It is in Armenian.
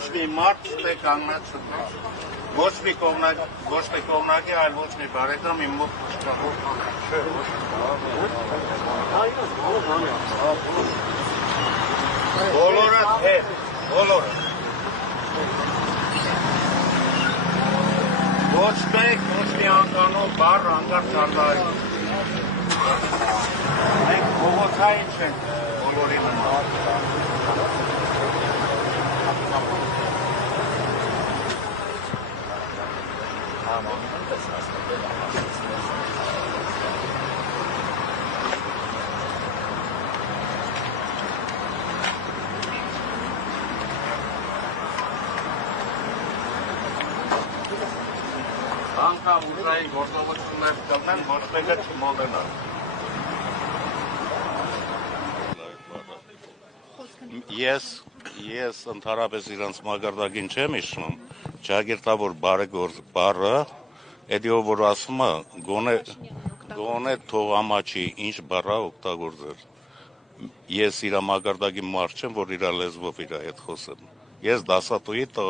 Ոչ մի մարդ չտե կանգնած շուտով, ոչ մի կողմնակի, այլ ոչ մի բարեկամ իմ մոտ չկա։ Բոլորը հետ, բոլորը։ Ոչ մեկ, ոչ մի անկանոն բառ հանկարծ արտահայտում։ Մենք փողոցային չենք բոլորի նման։ Անգամ ուժային գործողություններ կլնեն, ոչ մեկը չմոլենալ։ Ես ընդհանրապես իրանց մակարդակին չեմ իջնում, ճակերտավոր բարեգործ բառը, էդի ով որ ասում է, գոնե թող ամաչի, ինչ բառա օգտագործել։ Ես իրա մակարդակի մարդ չեմ, որ իրա լեզվով իրա հետ խոսեմ։ Ես դասատուի տղա